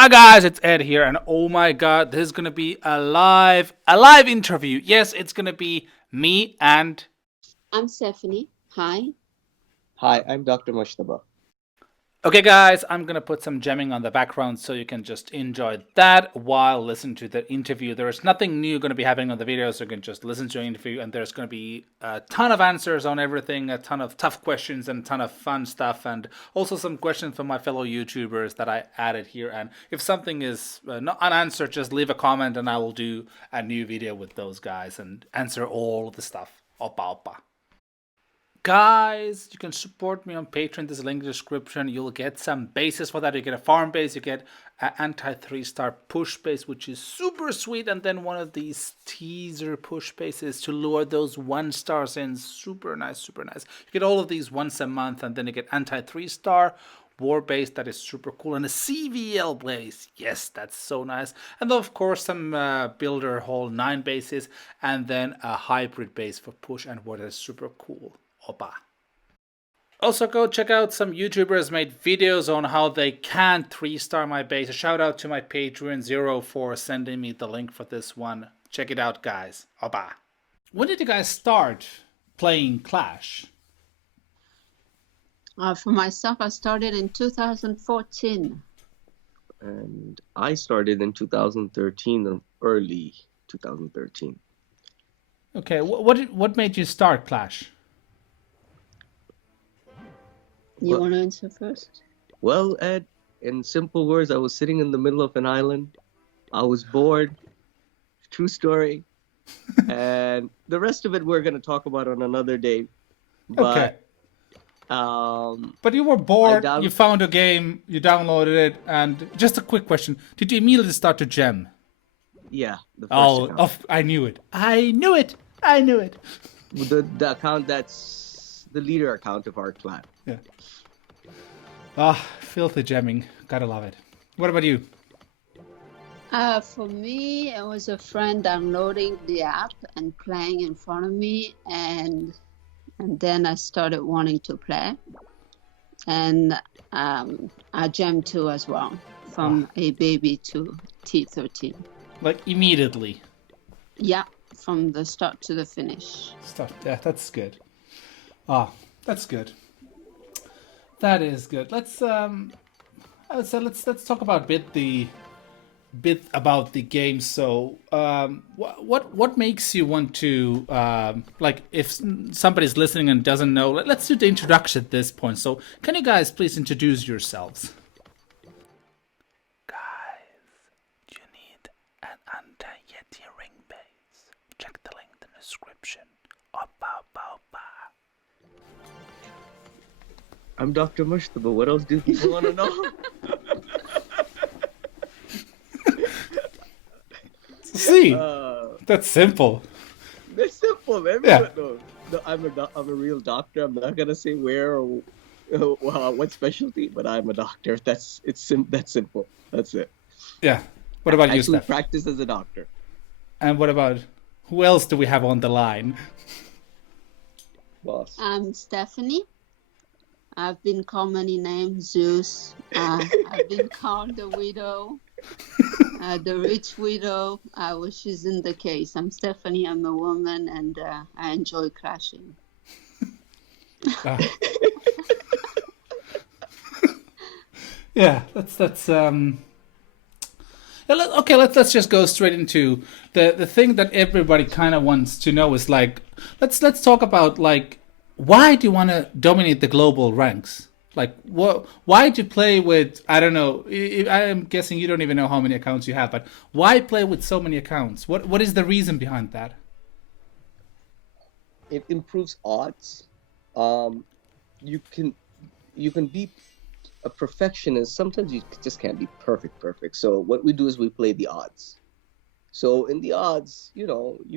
Hi guys, it's Ed here, and oh my god, this is gonna be a live interview. Yes, it's gonna be me and I'm Stephanie. Hi. Hi, I'm Dr. Mujtaba. okay guys, I'm gonna put some jamming on the background so you can just enjoy that while listening to the interview. There is nothing new gonna be happening on the video, so you can just listen to the interview, and there's gonna be a ton of answers on everything, a ton of tough questions, and a ton of fun stuff, and also some questions from my fellow YouTubers that I added here. And if something is not unanswered, just leave a comment, and I will do a new video with those guys and answer all of the stuff. Oppa oppa. Guys, you can support me on Patreon. There's a link in the description. You'll get some bases for that. You get a farm base, you get an anti 3-star push base, which is super sweet, and then one of these teaser push bases to lure those 1-stars in. Super nice, super nice. You get all of these once a month, and then you get anti 3-star War Base, that is super cool, and a CWL Base. Yes, that's so nice. And then, of course, some Builder Hall 9 bases, and then a hybrid base for push and what is super cool. Opa. Also, go check out some YouTubers made videos on how they can 3-star my base. A shout out to my Patreon Zero for sending me the link for this one. Check it out, guys. Opa. When did you guys start playing Clash? For myself, I started in 2014. And I started in 2013, early 2013. Okay, what made you start Clash? You want to answer first? Well, Ed, in simple words, I was sitting in the middle of an island. I was bored. True story. And the rest of it we're going to talk about on another day. But, okay. But you were bored, you found a game, you downloaded it, and just a quick question. Did you immediately start to gem? Yeah. The first account. I knew it. I knew it. I knew it. The account that's the leader account of our clan. Yeah. Filthy gemming. Gotta love it. What about you? For me, it was a friend downloading the app and playing in front of me, and then I started wanting to play. And I gemmed too as well, from a baby to Th13. Like immediately? Yeah, from the start to the finish. Yeah, that's good. That's good. That is good. Let's let's talk about bit about the game. So, what makes you want to like if somebody's listening and doesn't know? Let's do the introduction at this point. So, can you guys please introduce yourselves? Guys, you need an anti-Yeti ring base. Check the link in the description. I'm Dr. Mujtaba. What else do people want to know? See, that's simple. That's simple. Everyone knows. No, I'm a real doctor. I'm not gonna say where or what specialty, but I'm a doctor. That's simple. That's it. Yeah. What about you, Steph? Practice as a doctor. And what about who else do we have on the line? Boss. I'm Stephanie. I've been called many names, Zeus. I've been called the widow, the rich widow, which isn't the case. I'm Stephanie, I'm a woman, and I enjoy crashing. Yeah, that's okay, let's just go straight into the thing that everybody kind of wants to know is like let's talk about like why do you want to dominate the global ranks? Like, why do you play with, I don't know, I'm guessing you don't even know how many accounts you have, but why play with so many accounts? What is the reason behind that? It improves odds. You can be a perfectionist. Sometimes you just can't be perfect. So what we do is we play the odds. So in the odds, you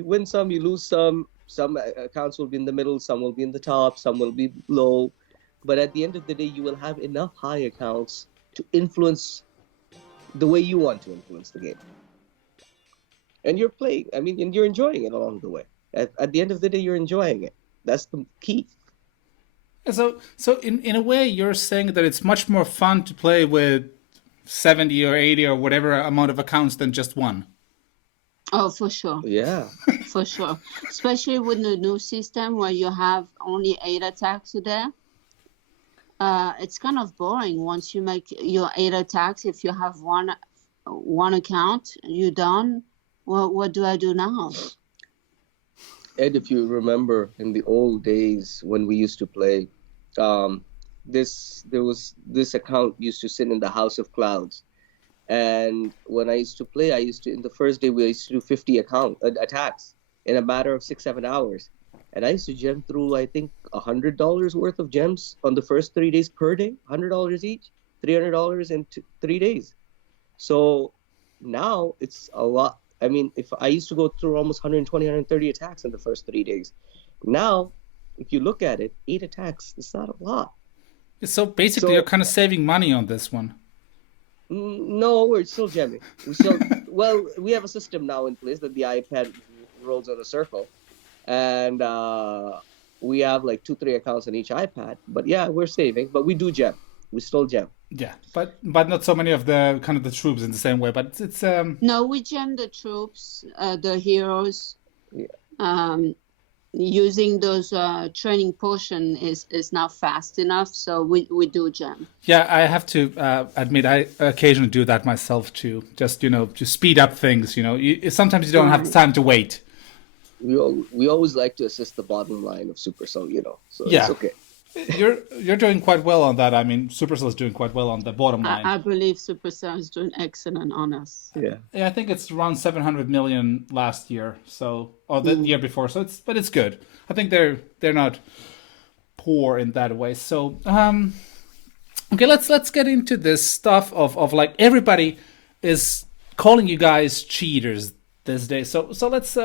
win some, you lose some. Some accounts will be in the middle, some will be in the top, some will be low. But at the end of the day, you will have enough high accounts to influence the way you want to influence the game. And you're playing, and you're enjoying it along the way. At the end of the day, you're enjoying it. That's the key. So in a way, you're saying that it's much more fun to play with 70 or 80 or whatever amount of accounts than just one. Oh, for sure. Yeah. For sure. Especially with the new system where you have only 8 attacks there. It's kind of boring once you make your 8 attacks. If you have one account, you're done. Well, what do I do now? Ed, if you remember in the old days when we used to play, there was this account used to sit in the House of Clouds. And when I used to play, in the first day, we used to do 50 attacks in a matter of 6-7 hours. And I used to gem through, I think, $100 worth of gems on the first 3 days per day, $100 each, $300 in 3 days. So now it's a lot. I mean, if I used to go through almost 120, 130 attacks in the first 3 days. Now, if you look at it, 8 attacks, it's not a lot. So basically, you're kind of saving money on this one. No, we're still gemming. Well, we have a system now in place that the iPad rolls in a circle. And we have like 2-3 accounts on each iPad. But yeah, we're saving. But we do gem. We still gem. Yeah, but not so many of the kind of the troops in the same way. But it's No, we gem the troops, the heroes. Yeah. Using those training potion is not fast enough, so we do gem. Yeah, I have to admit I occasionally do that myself too. Just to speed up things. Sometimes you don't have time to wait. We always like to assist the bottom line of Supercell, so yeah. It's okay. You're doing quite well on that. I mean, Supercell is doing quite well on the bottom line. I believe Supercell is doing excellent on us. Yeah. Yeah, I think it's around 700 million last year, or the year before. So it's good. I think they're not poor in that way. So okay, let's get into this stuff of like everybody is calling you guys cheaters this day. So let's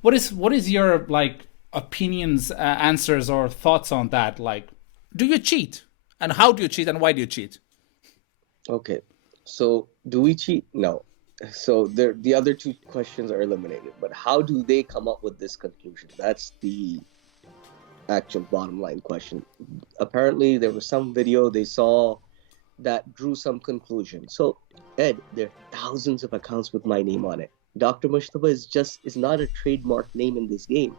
what is your like opinions, answers, or thoughts on that? Like, do you cheat, and how do you cheat, and why do you cheat? Okay, so do we cheat? No. So the other 2 questions are eliminated. But how do they come up with this conclusion? That's the actual bottom line question. Apparently, there was some video they saw that drew some conclusion. So, Ed, there are thousands of accounts with my name on it. Dr. Mujtaba is not a trademark name in this game.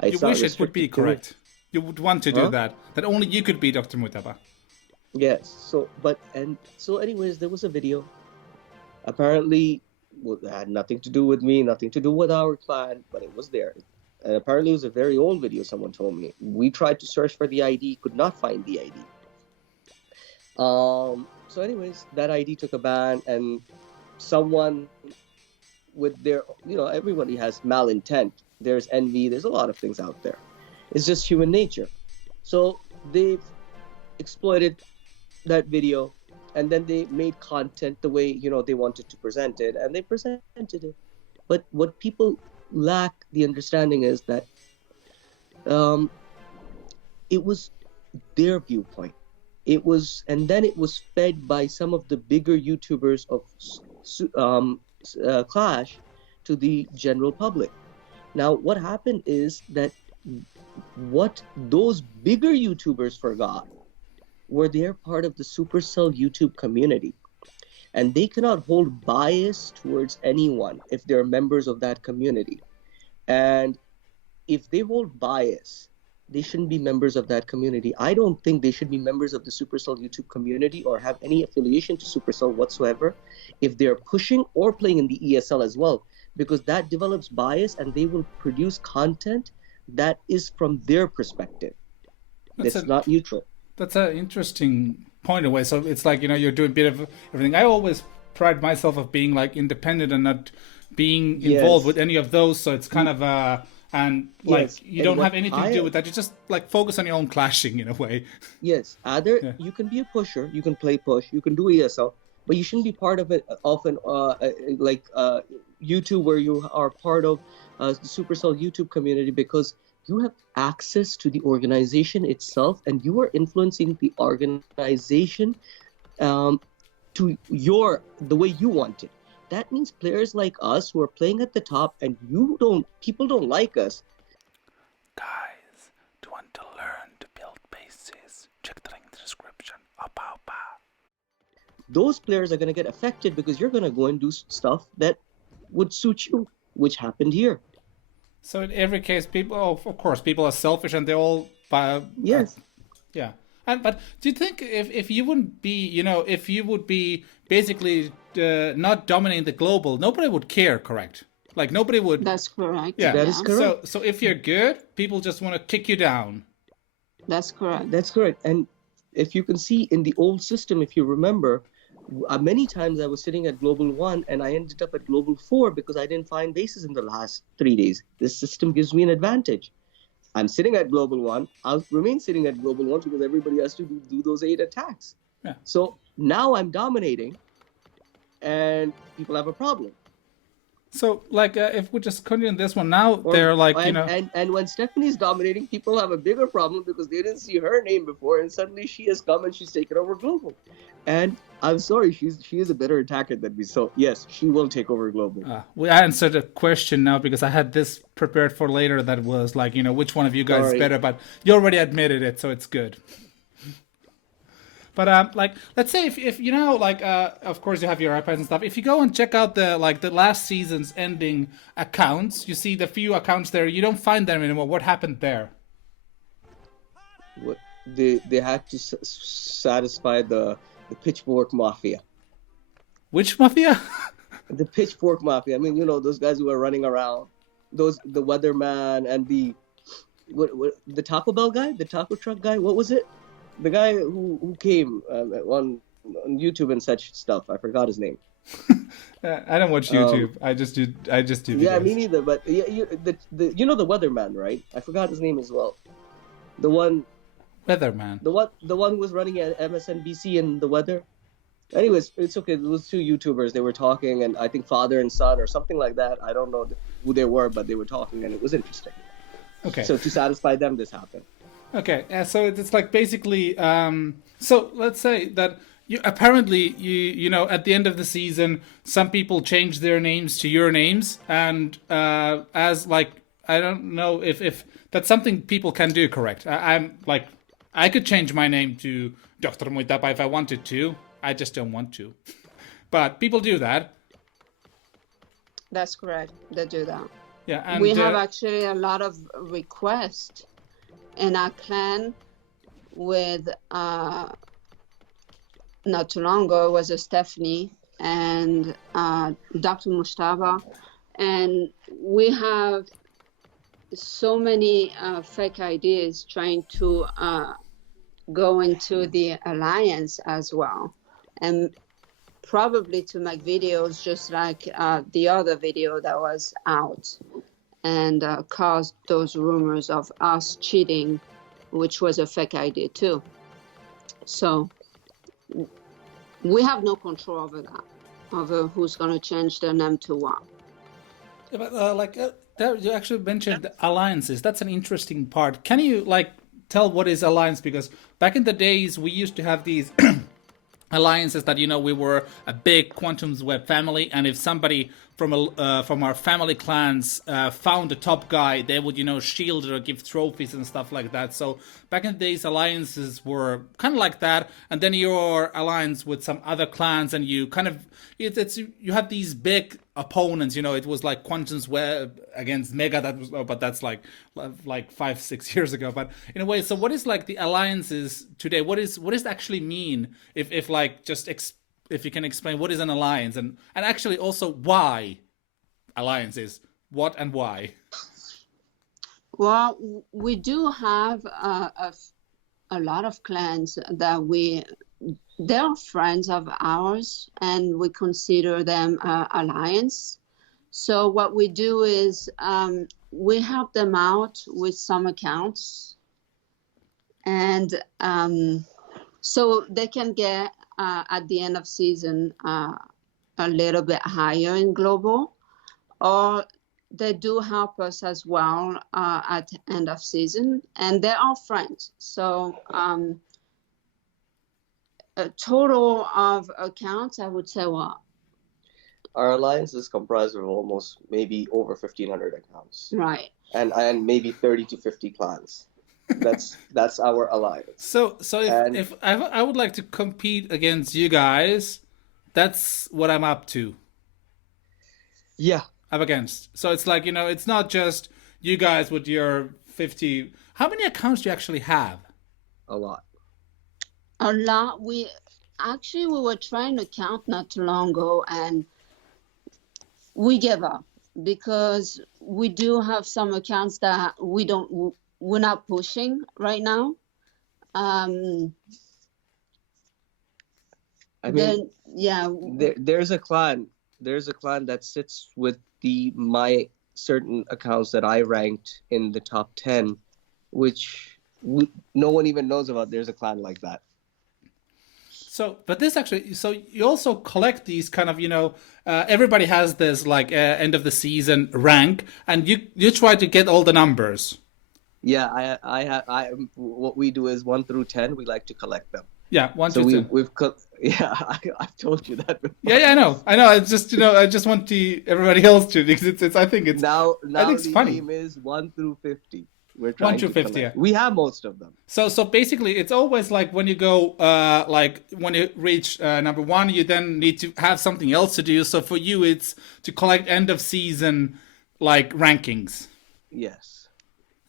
You wish it would be correct. You would want to do that only you could be Dr. Mujtaba. Yes. So anyways, there was a video. Apparently, it had nothing to do with me, nothing to do with our clan, but it was there. And apparently, it was a very old video, someone told me. We tried to search for the ID, could not find the ID. So anyways, that ID took a ban, and someone with their, everybody has malintent. There's envy, there's a lot of things out there. It's just human nature. So they've exploited that video, and then they made content the way, they wanted to present it, and they presented it. But what people lack the understanding is that it was their viewpoint. And then it was fed by some of the bigger YouTubers of Clash to the general public. Now, what happened is that what those bigger YouTubers forgot were they're part of the Supercell YouTube community. And they cannot hold bias towards anyone if they're members of that community. And if they hold bias, they shouldn't be members of that community. I don't think they should be members of the Supercell YouTube community or have any affiliation to Supercell whatsoever if they're pushing or playing in the ESL as well, because that develops bias and they will produce content that is from their perspective. That's not neutral. That's an interesting point away. So it's like, you're doing a bit of everything. I always pride myself of being like independent and not being involved with any of those. So it's kind of you don't have anything to do with that. You just like focus on your own clashing in a way. Yes. Either you can be a pusher, you can play push, you can do ESL, but you shouldn't be part of it often YouTube where you are part of the Supercell YouTube community, because you have access to the organization itself and you are influencing the organization to the way you want it. That means players like us who are playing at the top and people don't like us. Guys, do you want to learn to build bases? Check the link in the description. those players are going to get affected because you're going to go and do stuff that would suit you, which happened here. So in every case, people, oh, of course, people are selfish and they all, Yes. yeah. But do you think if you wouldn't be, if you would be basically not dominating the global, nobody would care, correct? Like nobody would. That's correct. Yeah, That is correct. So if you're good, people just want to kick you down. That's correct. That's correct. And if you can see in the old system, if you remember, many times I was sitting at Global 1 and I ended up at Global 4 because I didn't find bases in the last 3 days. This system gives me an advantage. I'm sitting at Global 1. I'll remain sitting at Global 1 because everybody has to do those 8 attacks. Yeah. So now I'm dominating and people have a problem. So, like, if we just continue this one now, they're like, And when Stephanie's dominating, people have a bigger problem because they didn't see her name before, and suddenly she has come and she's taken over Global. And I'm sorry, she is a better attacker than me. So yes, she will take over Global. We answered a question now because I had this prepared for later that was like, which one of you guys is better, but you already admitted it, so it's good. But like, let's say if of course you have your iPads and stuff. If you go and check out the last season's ending accounts, you see the few accounts there. You don't find them anymore. What happened there? What they had to satisfy the Pitchfork Mafia. Which mafia? The Pitchfork Mafia. I mean, those guys who are running around, the weatherman and the Taco Bell guy, the taco truck guy. What was it? The guy who came on YouTube and such stuff. I forgot his name. I don't watch YouTube. I just do videos. Yeah, me neither. But yeah, the weatherman, right? I forgot his name as well. The one. Weatherman. The one who was running at MSNBC in the weather. Anyways, it's okay. It was 2 YouTubers. They were talking, and I think father and son or something like that. I don't know who they were, but they were talking, and it was interesting. Okay. So to satisfy them, this happened. Okay, so it's like basically, so let's say that apparently at the end of the season, some people change their names to your names, and as like, I don't know if that's something people can do, correct? I could change my name to Dr. Mujtaba if I wanted to. I just don't want to. But people do that. That's correct. They do that. Yeah, and we have actually a lot of requests in our clan with not too long ago it was a Stephanie and Dr. Mujtaba, and we have so many fake ideas trying to go into the alliance as well, and probably to make videos just like the other video that was out and caused those rumors of us cheating, which was a fake idea too. So we have no control over that, over who's going to change their name to what. Yeah, but you actually mentioned alliances. That's an interesting part. Can you tell what is alliance? Because back in the days we used to have these alliances that we were a big Quantum's Web family, and if somebody from our family clans found a top guy, they would shield it or give trophies and stuff like that. So back in the days, alliances were kind of like that, and then your alliance with some other clans, and you kind of you have these big opponents. It was like Quantum's Web against Mega. That was, but that's like 5-6 years ago. But in a way, so what is the alliances today? What does it actually mean? If you can explain what is an alliance, and actually also why alliances, what and why. Well, we do have a lot of clans that they're friends of ours, and we consider them alliance. So what we do is we help them out with some accounts, and so they can get at the end of season a little bit higher in global, or they do help us as well at the end of season, and they're all friends. So a total of accounts, I would say what? Our alliance is comprised of almost maybe over 1,500 accounts. Right. And maybe 30 to 50 clans. That's our alliance. So And if I would like to compete against you guys, that's what I'm up to. yeah, Up against. So it's like, it's not just you guys with your 50. How many accounts do you actually have? a lot. A lot. We were trying to count not too long ago, and we gave up because we do have some accounts that we're not pushing right now. I mean, Then yeah, there's a clan. There's a clan that sits with my certain accounts that I ranked in the top 10, which no one even knows about. There's a clan like that. So, but this actually, so you also collect these kind of, everybody has this like end of the season rank, and you try to get all the numbers. Yeah, what we do is 1 through 10. We like to collect them. Yeah, 1 So to 10. yeah, I've told you that before. Yeah, I know. It's just, I just want everybody else to, because I think it's now I think it's the funny. game is 1 through 50. We're trying 1 to 50. collect. Yeah. We have most of them. So basically, it's always like when you go, like when you reach number 1, you then need to have something else to do. So for you, it's to collect end of season like rankings. Yes.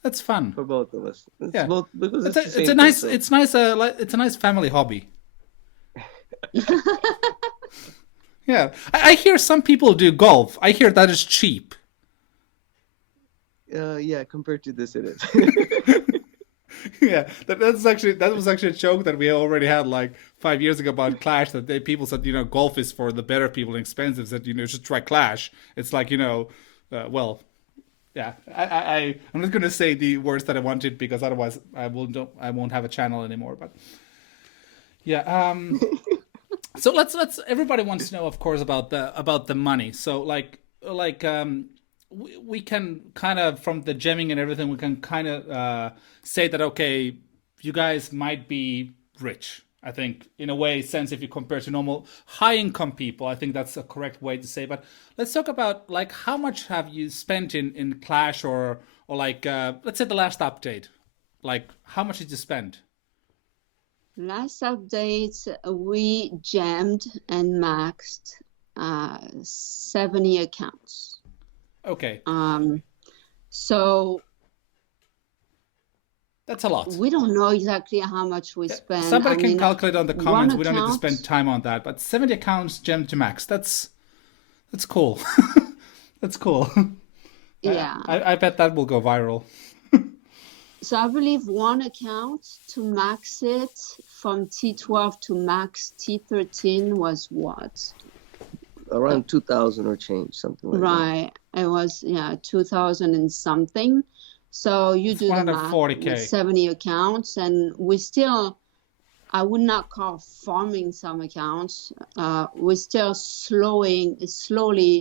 That's fun for both of us. Yeah. Both, because it's a nice, it's nice, it's a nice family hobby. Yeah, I hear some people do golf. I hear that is cheap. Yeah, compared to this, it is. Yeah, that was actually a joke that we already had like 5 years ago about Clash. That people said, golf is for the better people and expensive. That just try Clash. It's like well, yeah. I'm not gonna say the words that I wanted because otherwise I won't have a channel anymore. But yeah, so let's everybody wants to know, of course, about the money. So we can kind of, from the gemming and everything, we can kind of say that, okay, you guys might be rich. I think in a way, sense, if you compare to normal high income people, I think that's a correct way to say. But let's talk about like how much have you spent in Clash or like let's say the last update. Like how much did you spend? Last update, we gemmed and maxed 70 accounts. Okay. So that's a lot. We don't know exactly how much we spend. Somebody can calculate on the comments. We don't need to spend time on that. But 70 accounts gemmed to max. That's cool. That's cool. Yeah. I bet that will go viral. So I believe one account to max it from T12 to max T13 was what? Around 2,000 or change, something like that. Right. It was 2,000 and something. So you do the math with 70 accounts, and we still, I would not call farming some accounts. We're still slowly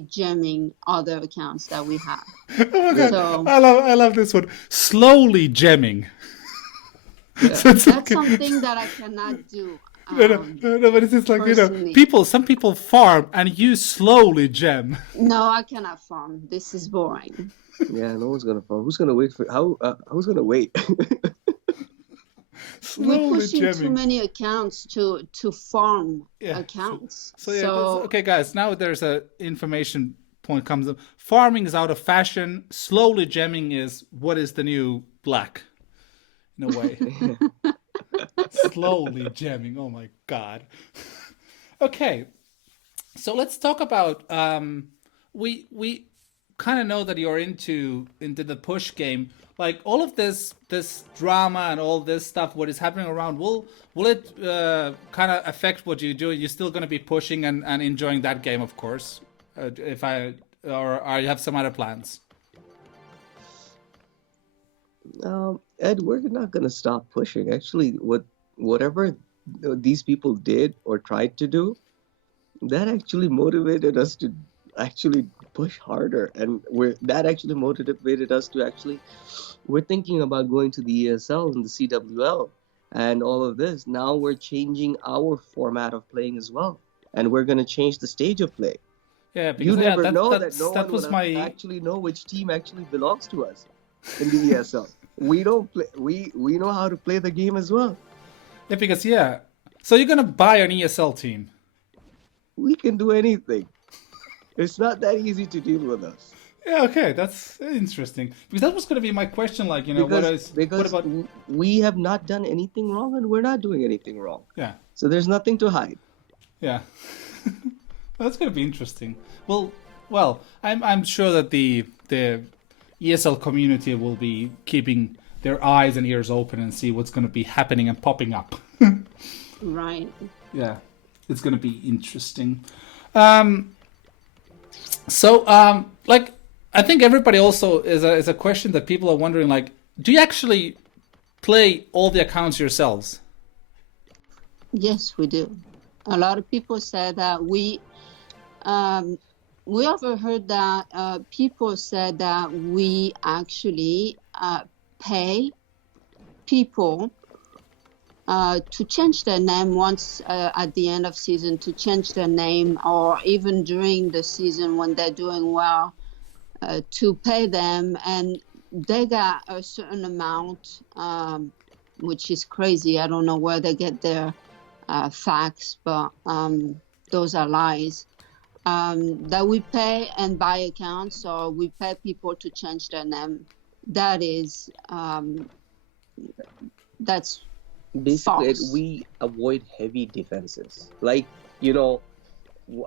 gemming other accounts that we have. Oh my God. So, I love this one. Slowly gemming. Yeah. So that's something that I cannot do. No, but it's just like, some people farm and you slowly gem. No, I cannot farm. This is boring. Yeah, no one's gonna farm. Who's gonna wait for who's gonna wait? We're pushing gemming. Too many accounts to farm accounts. So okay, guys. Now there's a information point comes up. Farming is out of fashion. Slowly gemming is what is the new black, in a way. Slowly gemming. Oh my God. Okay, so let's talk about we kind of know that you're into the push game. Like all of this drama and all this stuff, what is happening around, will it kind of affect what you do? You're still going to be pushing and enjoying that game, of course. Or you have some other plans? Ed, we're not going to stop pushing. Actually, whatever these people did or tried to do, that actually motivated us to actually push harder, and that actually motivated us to we're thinking about going to the ESL and the CWL and all of this. Now we're changing our format of playing as well, and we're going to change the stage of play. Yeah, because you never know that no one will actually know which team actually belongs to us in the ESL. we don't play. We know how to play the game as well. Yeah, because so you're gonna buy an ESL team. We can do anything. It's not that easy to deal with us. Yeah, okay, that's interesting. Because that was gonna be my question, like, Because what about we have not done anything wrong, and we're not doing anything wrong. Yeah. So there's nothing to hide. Yeah. That's gonna be interesting. Well, I'm sure that the ESL community will be keeping their eyes and ears open and see what's gonna be happening and popping up. Right. Yeah, it's gonna be interesting. Like, I think everybody also is a question that people are wondering, like, do you actually play all the accounts yourselves? Yes, we do. A lot of people say that we overheard that people said that we actually pay people to change their name once at the end of season, to change their name, or even during the season when they're doing well, to pay them, and they got a certain amount, which is crazy. I don't know where they get their facts, but those are lies. That we pay and buy accounts, or we pay people to change their name. That is, that's Basically, false. we avoid heavy defenses. Like,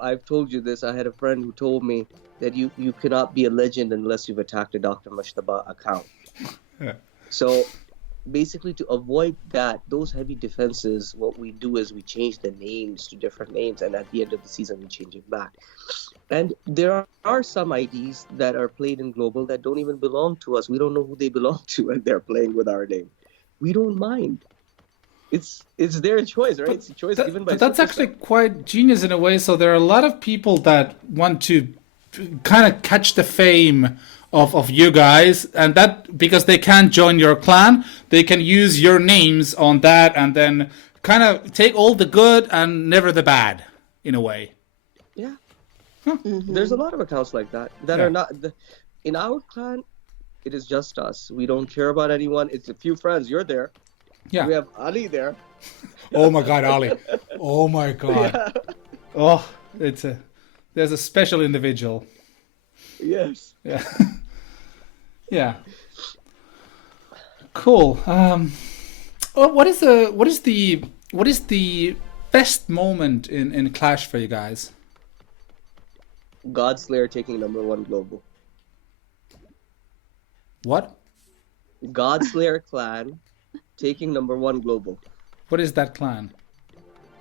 I've told you this. I had a friend who told me that you cannot be a legend unless you've attacked a Dr. Mujtaba account. Yeah. So basically, to avoid that, those heavy defenses, what we do is we change the names to different names, and at the end of the season, we change it back. And there are some IDs that are played in global that don't even belong to us. We don't know who they belong to, and they're playing with our name. We don't mind. It's their choice, right? It's a choice given by. But that's actually quite genius in a way. So there are a lot of people that want to kind of catch the fame of you guys, and that because they can't join your clan, they can use your names on that, and then kind of take all the good and never the bad, in a way. Yeah. Mm-hmm. There's a lot of accounts like that are not in our clan. It is just us. We don't care about anyone. It's a few friends. You're there. Yeah. We have Ali there. Oh my God, Ali. Oh my God. Yeah. Oh, there's a special individual. Yes. Yeah. Yeah. Cool. What is the best moment in Clash for you guys? Godslayer taking #1 global. What? Godslayer clan taking #1 global. What is that clan?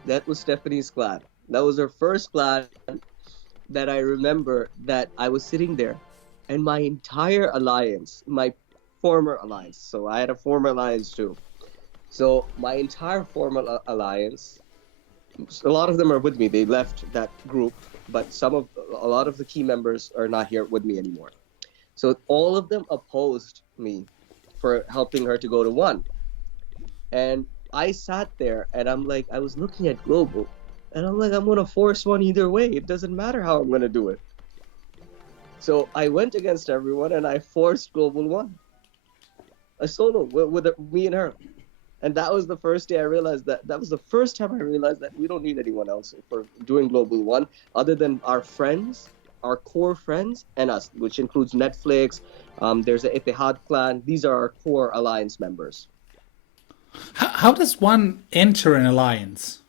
That was Stephanie's clan. That was her first clan that I remember that I was sitting there, and my entire alliance, my former alliance, so I had a former alliance too. So my entire former alliance, a lot of them are with me. They left that group, but a lot of the key members are not here with me anymore. So all of them opposed me for helping her to go to 1. And I sat there and I'm like, I was looking at global and I'm like, I'm going to force 1 either way. It doesn't matter how I'm going to do it. So I went against everyone and I forced global 1. A solo with me and her. And that was the first day I realized that was the first time I realized that we don't need anyone else for doing global 1 other than our friends, our core friends, and us, which includes Netflix. There's the Etihad clan. These are our core alliance members. How does one enter an alliance?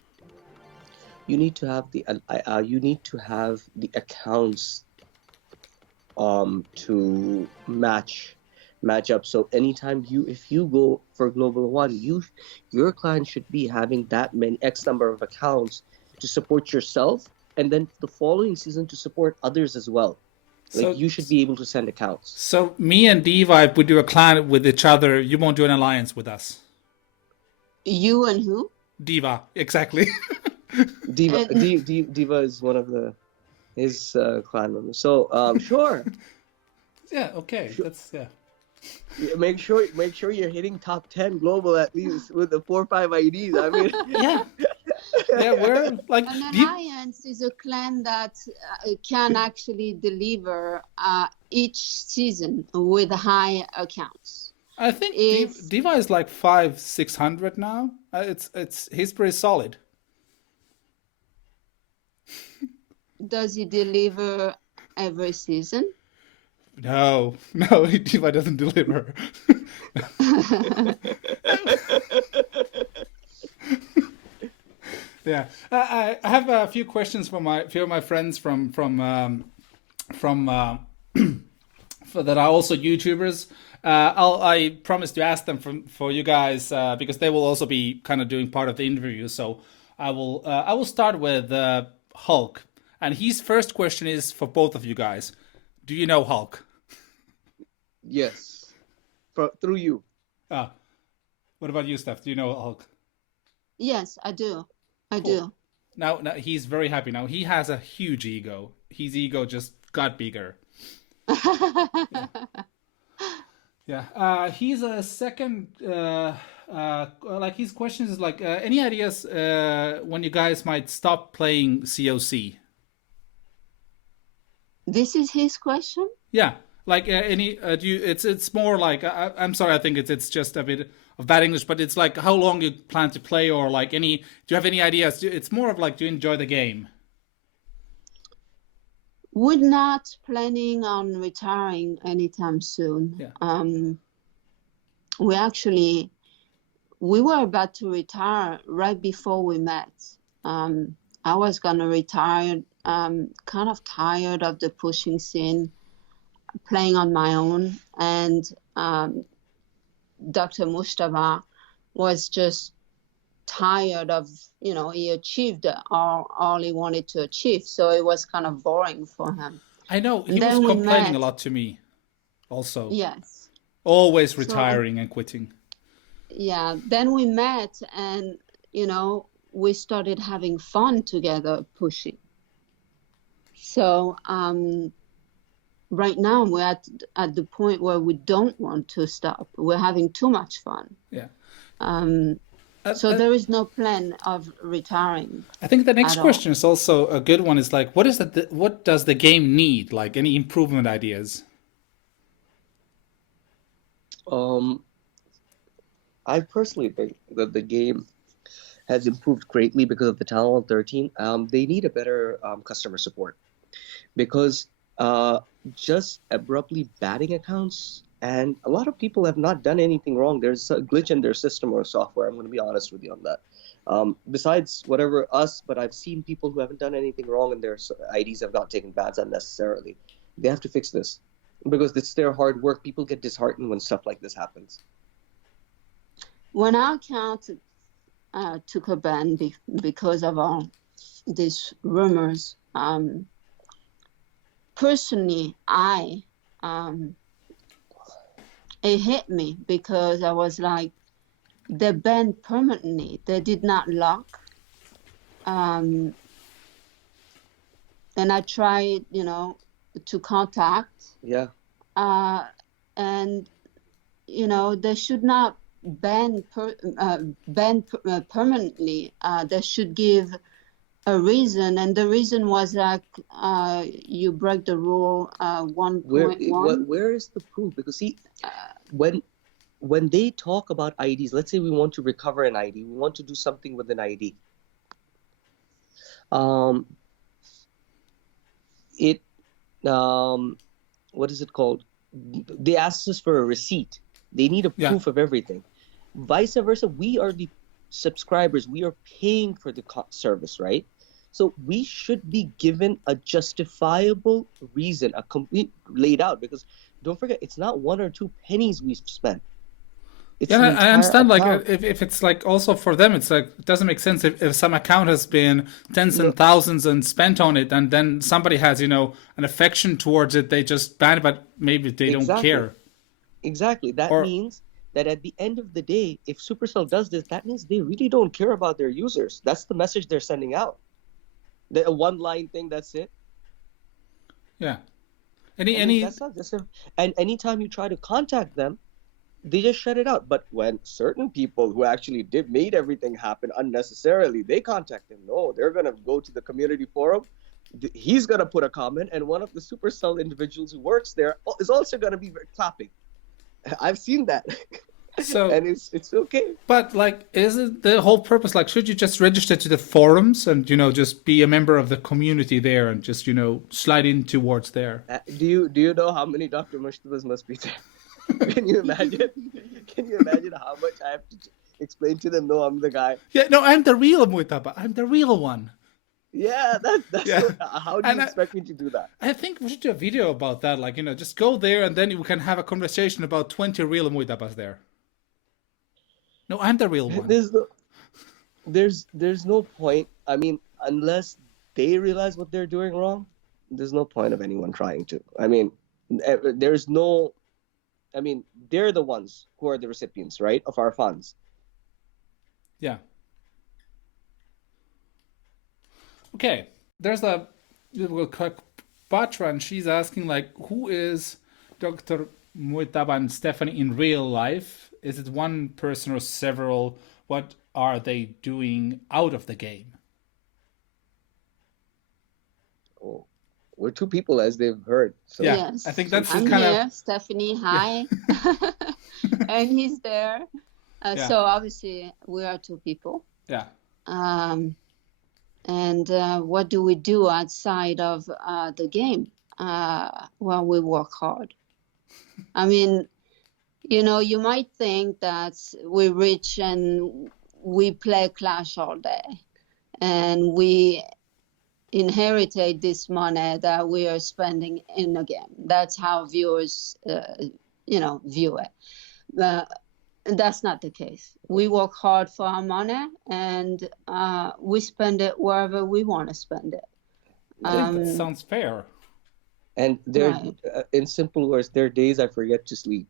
You need to have the accounts to match up. So anytime if you go for global 1, your clan should be having that many X number of accounts to support yourself, and then the following season to support others as well. Like, you should be able to send accounts. So me and Diva, if we do a clan with each other, you won't do an alliance with us. You and who? Diva, exactly. Diva is one of his clan members. So sure. Yeah. Okay. Sure. That's yeah. Make sure you're hitting top 10 global at least with the 4 or 5 IDs. I mean, yeah. Yeah, we're like an alliance is a clan that can actually deliver each season with high accounts. I think If Diva is like 500-600 now. He's pretty solid. does he deliver every season? No, Diva doesn't deliver. Yeah, I have a few questions for my few of my friends from that are also YouTubers. I promise to ask them for you guys because they will also be kind of doing part of the interview. So I will start with Hulk, and his first question is for both of you guys. Do you know Hulk? Yes, through you. What about you, Steph? Do you know Hulk? Yes, I do. I Cool. do. Now he's very happy now. He has a huge ego. His ego just got bigger. Yeah. He's a second. Like his questions is like, any ideas when you guys might stop playing COC? This is his question? Yeah. Like any do you? It's more like I'm sorry. I think it's just a bit of bad English, but it's like how long you plan to play, or like any. Do you have any ideas? It's more of like, do you enjoy the game? We're not planning on retiring anytime soon. Yeah. We were about to retire right before we met. I was gonna retire, kind of tired of the pushing scene, playing on my own, and Dr. Mujtaba was just tired of, he achieved all he wanted to achieve, so it was kind of boring for him. I know he And was then we complaining a met. lot to me, also. Yes. Always So, retiring and quitting. yeah, then we met, and we started having fun together pushing. So right now we're at the point where we don't want to stop. We're having too much fun. Yeah. So there is no plan of retiring I think the next at all. question is also a good one. Is like, what does the game need? Like any improvement ideas? I personally think that the game has improved greatly because of the Talon 13. They need a better customer support because just abruptly banning accounts, and a lot of people have not done anything wrong. There's a glitch in their system or software. I'm going to be honest with you on that. Besides whatever us, but I've seen people who haven't done anything wrong and their IDs have not taken bans unnecessarily. They have to fix this because it's their hard work. People get disheartened when stuff like this happens. When our account took a ban because of all these rumors, personally, it hit me because I was like, they banned permanently. They did not lock. And I tried, to contact. Yeah. And, they should not ban permanently. They should give a reason, and the reason was like you break the rule 1.1. Where is the proof? Because see, when they talk about IDs, let's say we want to recover an ID, we want to do something with an ID. What is it called? They ask us for a receipt. They need a proof of everything. Vice versa, we are the subscribers. We are paying for the service, right? So we should be given a justifiable reason, a complete laid out. Because don't forget, it's not 1 or 2 pennies we've spent. Yeah, I understand. Like, if it's like also for them, it's like it doesn't make sense if some account has been tens and thousands and spent on it, and then somebody has an affection towards it. They just ban it, but maybe they don't care. Exactly. That means that at the end of the day, if Supercell does this, that means they really don't care about their users. That's the message they're sending out. A one-line thing. That's it. Yeah. That's not just and anytime you try to contact them, they just shut it out. But when certain people who actually made everything happen unnecessarily, they contact them. No, they're gonna go to the community forum. He's gonna put a comment, and one of the Supercell individuals who works there is also gonna be clapping. I've seen that. So, And it's okay. but like, isn't the whole purpose like, should you just register to the forums and just be a member of the community there and just slide in towards there? Do you know how many Dr. Mushtabas must be there? Can you imagine? Can you imagine how much I have to explain to them? No, I'm the guy. Yeah, no, I'm the real Mujtaba. I'm the real one. Yeah, that's Yeah. how do you expect me to do that? I think we should do a video about that. Like, just go there and then we can have a conversation about 20 real Mujtabas there. No, I'm the real one. There's no point. I mean, unless they realize what they're doing wrong, there's no point of anyone trying to. I mean, there's no. I mean, they're the ones who are the recipients, right, of our funds. Yeah. Okay. There's a little quick Batra, and she's asking, like, who is Dr. Mujtaba and Stephanie in real life? Is it one person or several? What are they doing out of the game? Oh, we're two people, as they've heard. So. Yeah, Yes. I think that's I'm kind here, of... Stephanie. Hi. And he's there. Yeah. So obviously we are two people. Yeah. And what do we do outside of the game? Well, we work hard. I mean, you might think that we're rich and we play Clash all day, and we inherited this money that we are spending in the game. That's how viewers, view it. That's not the case. We work hard for our money, and we spend it wherever we want to spend it. I think that sounds fair. And there, Right. in simple words, there are days I forget to sleep.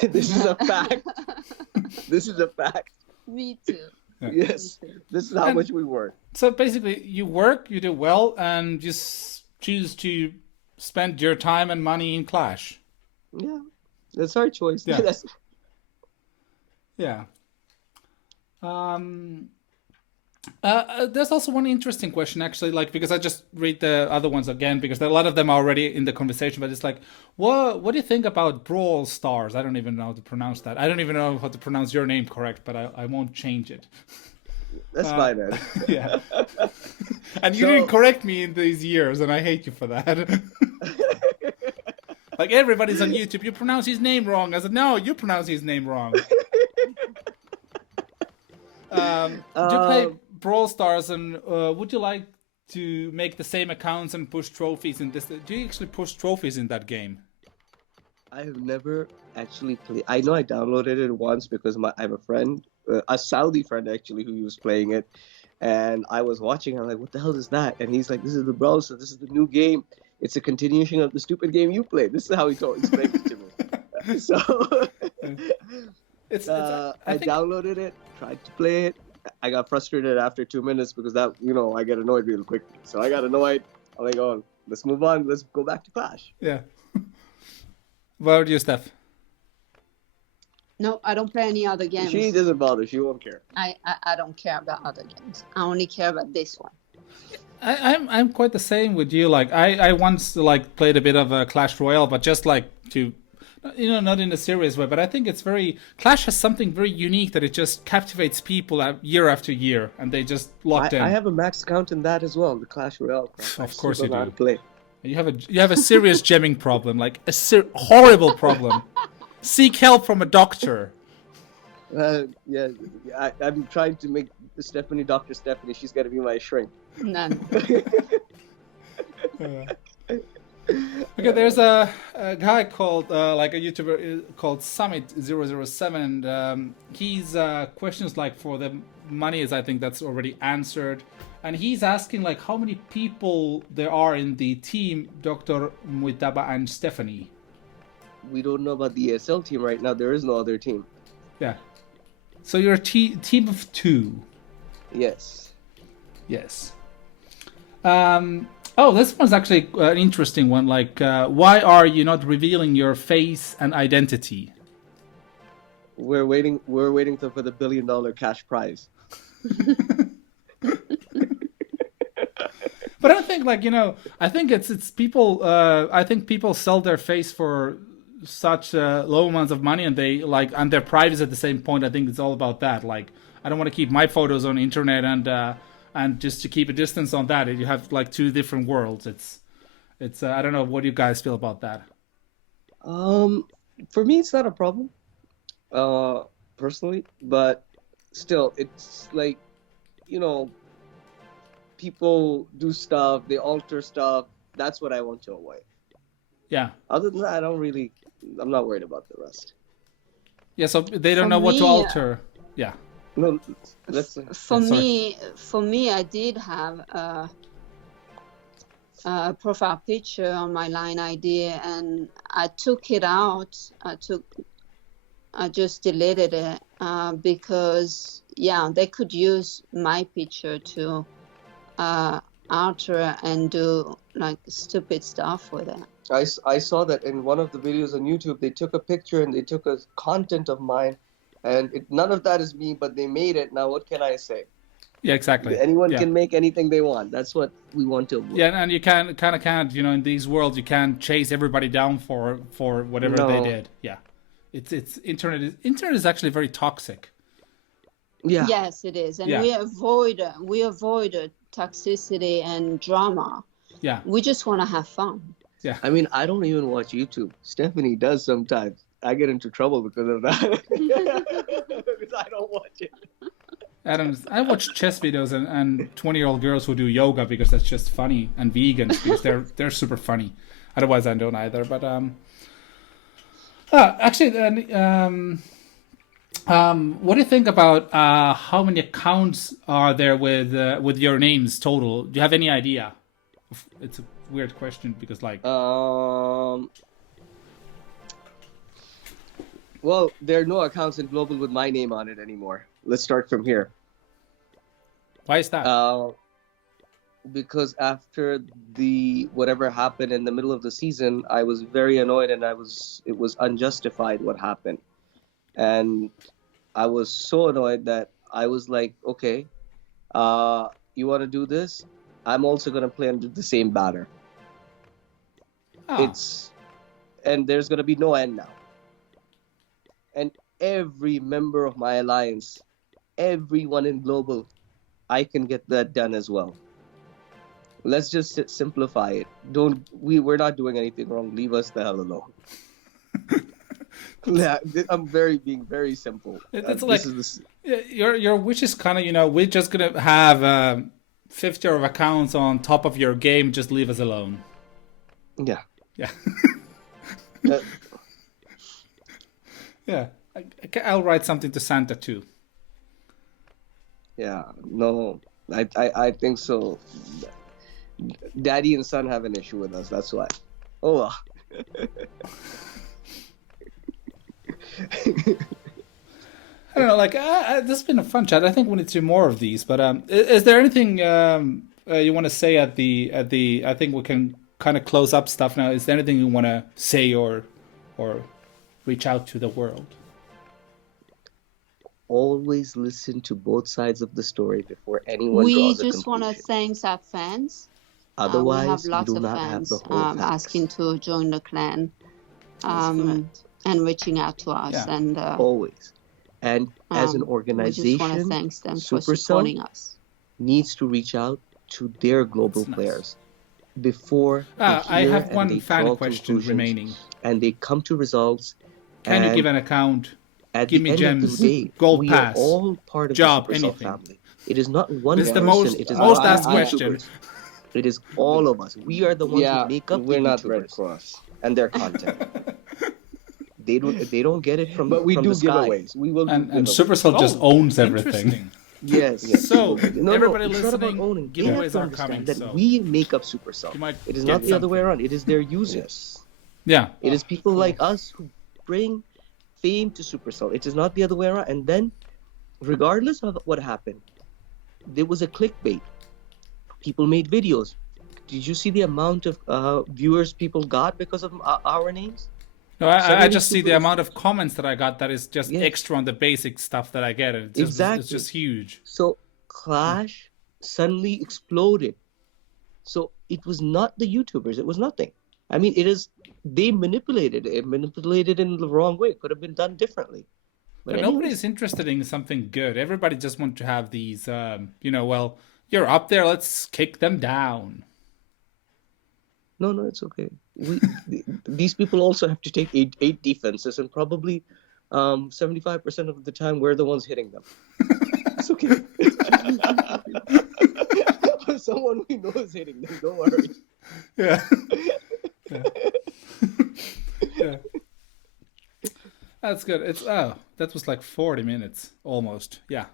This is a fact. This is a fact. Me too. Yeah. Yes, Me too. this is how much we work. So basically, you work, you do well, and you choose to spend your time and money in Clash. Yeah, that's our choice. Yeah. That's, Yeah. There's also one interesting question, actually, like, because I just read the other ones again, because a lot of them are already in the conversation, but it's like, what do you think about Brawl Stars? I don't even know how to pronounce that. I don't even know how to pronounce your name correct, but I won't change it. that's fine, man. Yeah. And you didn't correct me in these years, and I hate you for that. Like, everybody's on YouTube, you pronounce his name wrong. I said, no, you pronounce his name wrong. Do you play Brawl Stars, and would you like to make the same accounts and push trophies in this? Do you actually push trophies in that game? I have never actually played. I know I downloaded it once because I have a friend, a Saudi friend actually, who was playing it, and I was watching. I'm like, "What the hell is that?" And he's like, "This is the Brawl Stars. This is the new game. It's a continuation of the stupid game you played." This is how he explained it to me. So I downloaded it, tried to play it. I got frustrated after 2 minutes because I get annoyed real quickly. So I got annoyed. I'm like, "Oh, let's move on. Let's go back to Clash." Yeah. What about you, Steph? No, I don't play any other games. She doesn't bother. She won't care. I don't care about other games. I only care about this one. I'm quite the same with you. Like, I once played a bit of a Clash Royale, but just to, not in a serious way. But I think Clash has something very unique that it just captivates people year after year, and they just locked in. I have a max account in that as well, the Clash Royale. Of course you do. How to play. You have a serious gemming problem, like a horrible problem. Seek help from a doctor. Yeah, I'm trying to make Stephanie Dr. Stephanie. She's got to be my shrink. None. Okay, there's a guy called, a YouTuber called Summit007, and he's questions for the money I think that's already answered. And he's asking how many people there are in the team, Dr. Mujtaba and Stephanie. We don't know about the ESL team right now. There is no other team. Yeah. So you're a team of 2. Yes. Yes. This one's actually an interesting one. Why are you not revealing your face and identity? We're waiting for the $1 billion cash prize. But I think I think it's people. I think people sell their face for such low amounts of money, and they like, and their pride is at the same point. I think it's all about that. Like, I don't want to keep my photos on the internet, and just to keep a distance on that, you have like two different worlds. It's I don't know. What do you guys feel about that? For me, it's not a problem, personally, but still, it's like, you know, people do stuff, they alter stuff. That's what I want to avoid. Yeah. Other than that, I'm not worried about the rest. Yeah, so they don't For know what to me, alter. Yeah. No, let's. For sorry. me, I did have a profile picture on my line ID, and I took it out. I just deleted it because they could use my picture to alter and do like stupid stuff with it. I saw that in one of the videos on YouTube. They took a picture and they took a content of mine, and none of that is me, but they made it. Now, what can I say? Yeah, exactly. Anyone Yeah. can make anything they want. That's what we want to avoid. Yeah, and you can't, you know, in these worlds, you can't chase everybody down for whatever they did. Yeah, it's internet is actually very toxic. Yeah. Yes, it is, and Yeah. we avoid toxicity and drama. Yeah. We just want to have fun. Yeah. I mean, I don't even watch YouTube. Stephanie does sometimes. I get into trouble because of that. Because I don't watch it. Adams, I watch chess videos and 20-year-old girls who do yoga because that's just funny, and vegans because they're super funny. Otherwise, I don't either. But actually, what do you think about how many accounts are there with your names total? Do you have any idea? It's a weird question because well, there are no accounts in Global with my name on it anymore. Let's start from here. Why is that? Because after whatever happened in the middle of the season, I was very annoyed, and it was unjustified what happened. And I was so annoyed that I was like, okay, you want to do this? I'm also going to play under the same banner. Oh. And there's going to be no end now. And every member of my alliance, everyone in Global, I can get that done as well. Let's just simplify it. We're not doing anything wrong. Leave us the hell alone. Yeah, I'm being very simple. It's like your wish is kind of, you know, we're just gonna have 50 of accounts on top of your game. Just leave us alone. Yeah. Yeah. Yeah. I'll write something to Santa too. Yeah. No, I think so. Daddy and son have an issue with us. That's why. Oh. Well. I don't know, like, this has been a fun chat. I think we need to do more of these. But is there anything you want to say at the? I think we can kind of close up stuff now. Is there anything you want to say or reach out to the world? Always listen to both sides of the story before anyone We draws a just want to conclusion. thank our fans. Otherwise, we have lots you do of not have fans the whole facts. asking to join the clan and reaching out to us. Yeah. And Always. And as an we just want to organization, thank them for Supercell supporting us. needs to reach out to their global That's nice. players before they I hear have and one they fan draw question conclusions remaining. and they come to results. Can you and give an account? at give the me end gems, of the day, gold we pass, are all part of job, the Supercell anything. family. It is not one This is the person. most it is most not asked YouTubers. question. It is all of us. We are the ones who make up we're the not YouTubers Red Cross, and their content. They don't get it from but we from do the sky. giveaways. We will do And giveaways. Supercell just owns everything. Interesting. Yes. So, No, everybody it's not about listening, owning. They have giveaways to are understand coming. that So we make up Supercell. you might It is get not the other way something. around. It is their users. Yeah. It is people like us who bring fame to Supercell. It is not the other way around. And then, regardless of what happened, there was a clickbait. People made videos. Did you see the amount of viewers people got because of our names? No, I Suddenly just see the Supercell- amount of comments that I got that is just Yeah. extra on the basic stuff that I get. It's just, Exactly. It's just huge. So Clash suddenly exploded. So it was not the YouTubers. It was nothing. I mean, it is they manipulated it. Manipulated in the wrong way. Could have been done differently. But But anyways, nobody's interested in something good. Everybody just wants to have these, well, you're up there, let's kick them down. no, it's okay. These people also have to take eight defenses, and probably 75% of the time we're the ones hitting them. It's okay. Someone we know is hitting them. Don't worry. Yeah. Yeah. Yeah. That's good. That was like 40 minutes almost. Yeah,